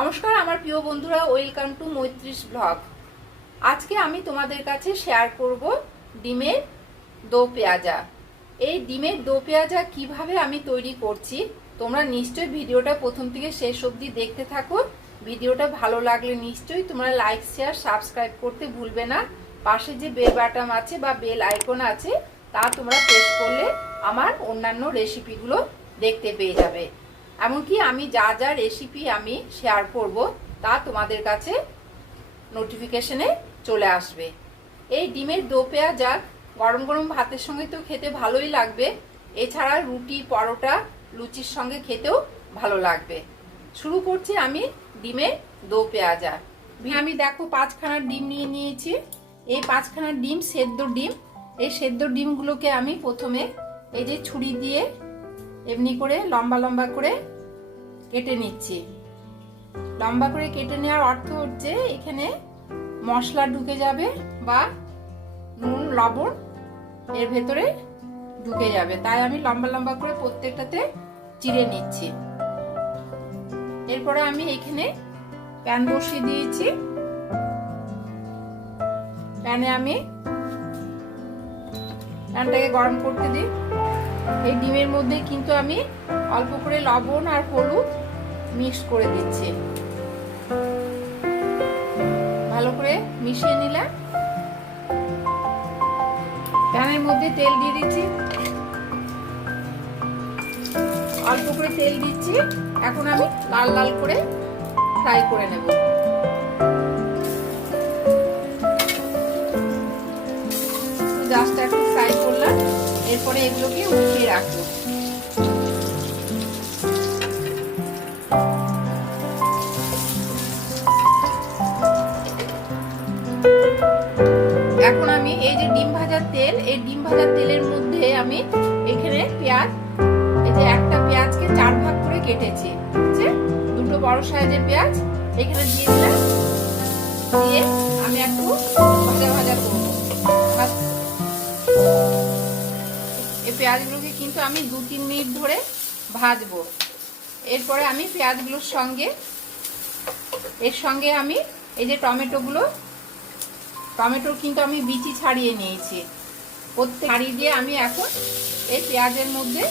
নমস্কার, আমার প্রিয় বন্ধুরা, ওয়েলকাম টু মৈত্রিস ব্লগ। আজকে আমি তোমাদের কাছে শেয়ার করব ডিমের দো পেঁয়াজা। এই ডিমের দো পেঁয়াজা কীভাবে আমি তৈরি করছি, তোমরা নিশ্চয়ই ভিডিওটা প্রথম থেকে শেষ অবধি দেখতে থাকো। ভিডিওটা ভালো লাগলে নিশ্চয়ই তোমরা লাইক শেয়ার সাবস্ক্রাইব করতে ভুলবে না। পাশে যে বেল বাটন আছে বা বেল আইকন আছে, তা তোমরা প্রেস করলে আমার অন্যান্য রেসিপিগুলো দেখতে পেয়ে যাবে। এমনকি আমি যা যা রেসিপি আমি শেয়ার করব, তা তোমাদের কাছে নোটিফিকেশনে চলে আসবে। এই ডিমের দো পেঁয়াজা গরম গরম ভাতের সঙ্গে তো খেতে ভালোই লাগবে। এছাড়া রুটি, পরোটা, লুচির সঙ্গে খেতেও ভালো লাগবে। শুরু করছি আমি ডিমের দো পেঁয়াজা আমি দেখো পাঁচখানা ডিম নিয়ে নিয়েছি। এই পাঁচখানা ডিম, সেদ্ধ ডিম। এই সেদ্ধ ডিমগুলোকে আমি প্রথমে এই যে ছুরি দিয়ে এমনি করে লম্বা লম্বা করে কেটে নিচ্ছি। লম্বা করে কেটে নেওয়ার অর্থ হচ্ছে এখানে মশলা ঢুকে যাবে বা নুন, লবণ এর ভেতরে ঢুকে যাবে। তাই আমি লম্বা লম্বা করে প্রত্যেকটাতে চিড়ে নিচ্ছি। এরপরে আমি এখানে প্যান বসিয়ে দিয়েছি। প্যানে আমি প্যানটাকে গরম করতে দিই। এই ডিমের মধ্যে কিন্তু আমি অল্প করে লবণ আর হলুদ মিক্স করে দিচ্ছি। ভালো করে মিশিয়ে নিলাম। প্যানের মধ্যে তেল দিয়ে দিচ্ছি। অল্প করে তেল দিচ্ছি। এখন আমি লাল লাল করে ফ্রাই করে নেব। এরপরে এগুলোকে উঠিয়ে রাখব। এখন আমি এই যে ডিম ভাজার তেল, এই ডিম ভাজার তেলের মধ্যে আমি এখানে পেঁয়াজ, এই যে একটা পেঁয়াজকে চার ভাগ করে কেটেছি যে দুটো বড় সাইজের পেঁয়াজ, এখানে দিয়ে দিলাম, দিয়ে আমি একটু ভাজা ভাজা করব। পেঁয়াজগুলোকে কিন্তু আমি দু, তিন মিনিট ধরে ভাজবো। এরপরে আমি পেঁয়াজগুলোর সঙ্গে, এর সঙ্গে আমি এই যে টমেটোগুলো টমেটো কিন্তু আমি বিচি ছাড়িয়ে নিয়েছি। প্রত্যেক ছাড়িয়ে দিয়ে আমি এখন এই পেঁয়াজের মধ্যে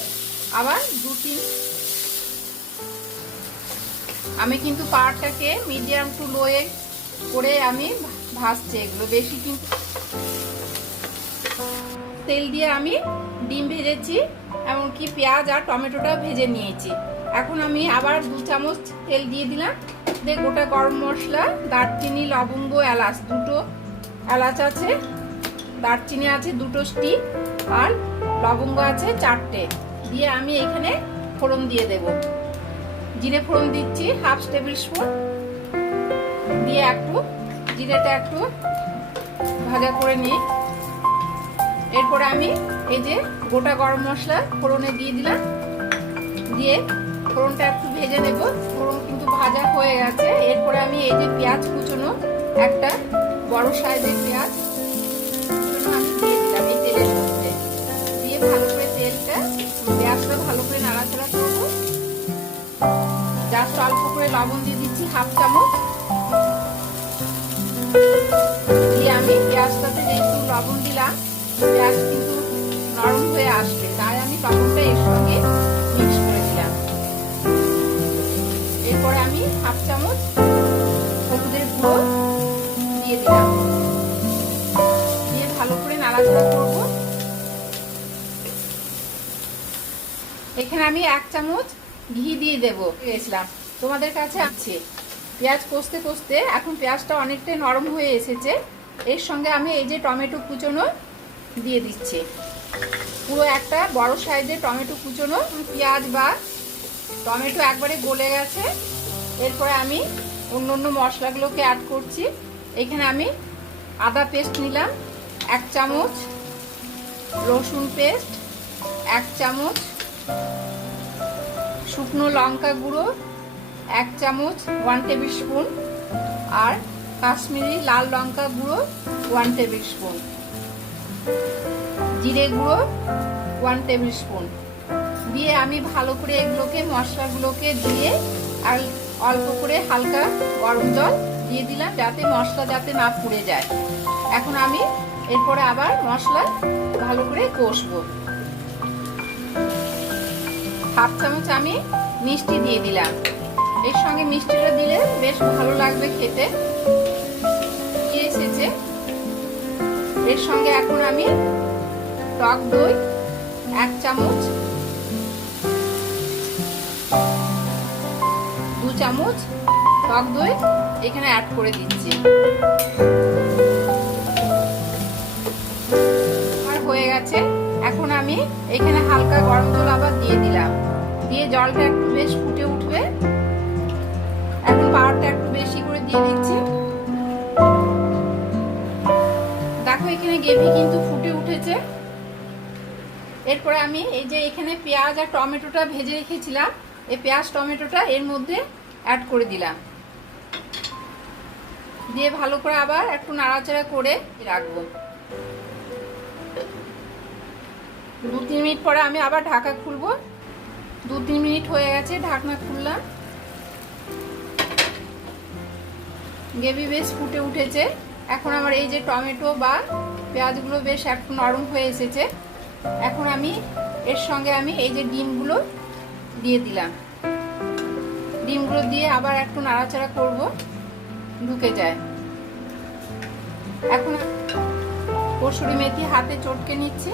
আবার দু, তিন আমি কিন্তু পাড়টাকে মিডিয়াম টু লোয়ে করে আমি ভাজছি এগুলো। বেশি কিন্তু তেল দিয়ে আমি ডিম ভেজেছি এমনকি পেঁয়াজ আর টমেটোটা ভেজে নিয়েছি। এখন আমি আবার দু চামচ তেল দিয়ে দিলাম। দিয়ে গোটা গরম মশলা, দারচিনি, লবঙ্গ, এলাচ দুটো। এলাচ আছে, দারচিনি আছে দুটো স্টিক আর লবঙ্গ আছে চারটে। দিয়ে আমি এখানে ফোড়ন দিয়ে দেব। জিরে ফোড়ন দিচ্ছি, হাফ টেবিল স্পুন। দিয়ে একটু, জিরেটা একটু ভাজা করে নিই। এরপরে আমি এই যে গোটা গরম মশলা ফোড়নে দিয়ে দিলাম। দিয়ে ফোড়নটা একটু ভেজে নেব। ফোড়ন কিন্তু ভাজা হয়ে গেছে। এরপরে আমি এই যে পেঁয়াজ কুচনো, একটা বড় সাইজের পেঁয়াজ দিয়ে দিয়ে ভালো করে তেলটা, পেঁয়াজটা ভালো করে করব। অল্প করে লবণ দিয়ে দিচ্ছি হাফ চামচ। নরম হয়ে আসবে আমি এর সঙ্গে মিক্স করে দিলাম। এরপরে আমি হাফ ভালো করে এখানে আমি এক চামচ ঘি দিয়ে দেব গেছিলাম তোমাদের কাছে আছে। পেঁয়াজ কষতে কষতে এখন পেঁয়াজটা অনেকটাই নরম হয়ে এসেছে। এর সঙ্গে আমি এই যে টমেটো কুচোনো দিয়ে দিচ্ছে। পুরো একটা বড় সাইজের টমেটো কুচোনো পেঁয়াজ বা টমেটো একবারে গলে গেছে। এরপরে আমি অন্য অন্য মশলাগুলোকে অ্যাড করছি। এখানে আমি আদা পেস্ট নিলাম, এক চামচ রসুন পেস্ট এক চামচ শুকনো লঙ্কা গুঁড়ো, এক চামচ ওয়ান টেবিল স্পুন আর কাশ্মীরি লাল লঙ্কা গুঁড়ো ওয়ান টেবিল স্পুন জিরে গুঁড়ো ওয়ান টেবিল স্পুন দিয়ে আমি ভালো করে এগুলোকে, মশলাগুলোকে দিয়ে আর অল্প করে হালকা গরম জল দিয়ে দিলাম যাতে মশলা যাতে না পুড়ে যায়। এখন আমি এরপরে আবার মশলা ভালো করে কষবো। হাফ চামচ আমি মিষ্টি দিয়ে দিলাম। এর সঙ্গে মিষ্টিটা দিলে বেশ ভালো লাগবে খেতে। এর সঙ্গে এখন আমি টক দই, এক চামচ, দু চামচ টক দই এখানে অ্যাড করে দিচ্ছি। আর হয়ে গেছে, এখন আমি এখানে হালকা গরম জল আবার দিয়ে দিলাম। দিয়ে জলটা একটু বেশ ফুটে উঠবে। এখন পাওয়ারটা একটু বেশি করে দিয়ে দিচ্ছি। দেখো এখানে গ্রেভি কিন্তু ফুটে উঠেছে। এরপরে আমি এই যে এখানে পেঁয়াজ আর টমেটোটা ভেজে রেখেছিলাম। এই পেঁয়াজ, টমেটোটা এর মধ্যে অ্যাড করে দিলাম। দিয়ে ভালো করে আবার একটু নাড়াচাড়া করে রাখব। দু তিন মিনিট পরে আমি আবার ঢাকা খুলবো। দু তিন মিনিট হয়ে গেছে, ঢাকনা খুললাম। গ্রেভি বেশ ফুটে উঠেছে। এখন আমার এই যে টমেটো বা পেঁয়াজগুলো বেশ একটু নরম হয়ে এসেছে। এখন আমি এর সঙ্গে আমি এই যে ডিমগুলো দিয়ে দিলাম। ডিমগুলো দিয়ে আবার একটু নাড়াচাড়া করব, ঢুকে যায়। এখন কসুরি মেথি হাতে চটকে নিচ্ছি।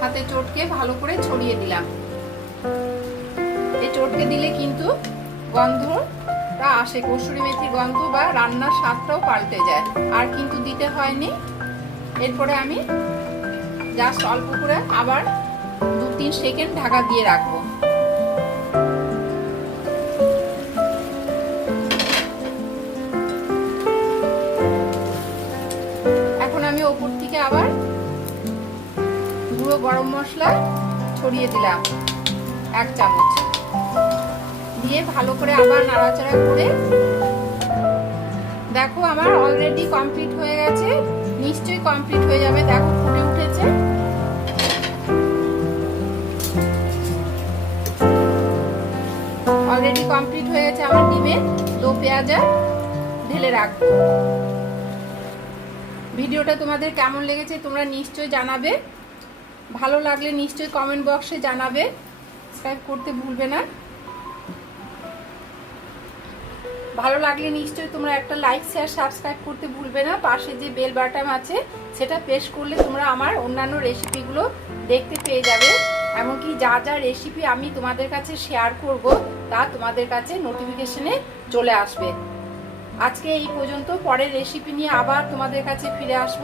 হাতে চটকে ভালো করে ছড়িয়ে দিলাম। এই চটকে দিলে কিন্তু গন্ধটা আসে কসুরি মেথির গন্ধ বা রান্নার স্বাদটাও পাল্টে যায়। আর কিন্তু দিতে হয়নি। এরপরে আমি জাস্ট অল্প করে আবার দু তিন সেকেন্ড ঢাকা দিয়ে রাখব। এখন আমি ওপর থেকে আবার গুঁড়ো গরম মশলা ছড়িয়ে দিলাম। এক চামচ। দিয়ে ভালো করে আবার নাড়াচাড়া করে দেখো আমার অলরেডি কমপ্লিট হয়ে গেছে। নিশ্চয়ই কমপ্লিট হয়ে যাবে, দেখো ফুটে উঠেছে। অলরেডি কমপ্লিট হয়ে গেছে আমার ডিমে। দো পেঁয়াজা ঢেলে রাখব। ভিডিওটা তোমাদের কেমন লেগেছে তোমরা নিশ্চয়ই জানাবে। ভালো লাগলে নিশ্চয়ই কমেন্ট বক্সে জানাবে। সাবস্ক্রাইব করতে ভুলবে না। ভালো লাগলে নিশ্চয়ই তোমরা একটা লাইক শেয়ার সাবস্ক্রাইব করতে ভুলবে না। পাশে যে বেল বাটন আছে, সেটা প্রেস করলে তোমরা আমার অন্যান্য রেসিপিগুলো দেখতে পেয়ে যাবে। এমনকি যা যা রেসিপি আমি তোমাদের কাছে শেয়ার করব, তা তোমাদের কাছে নোটিফিকেশনে চলে আসবে। আজকে এই পর্যন্ত, পরের রেসিপি নিয়ে আবার তোমাদের কাছে ফিরে আসব।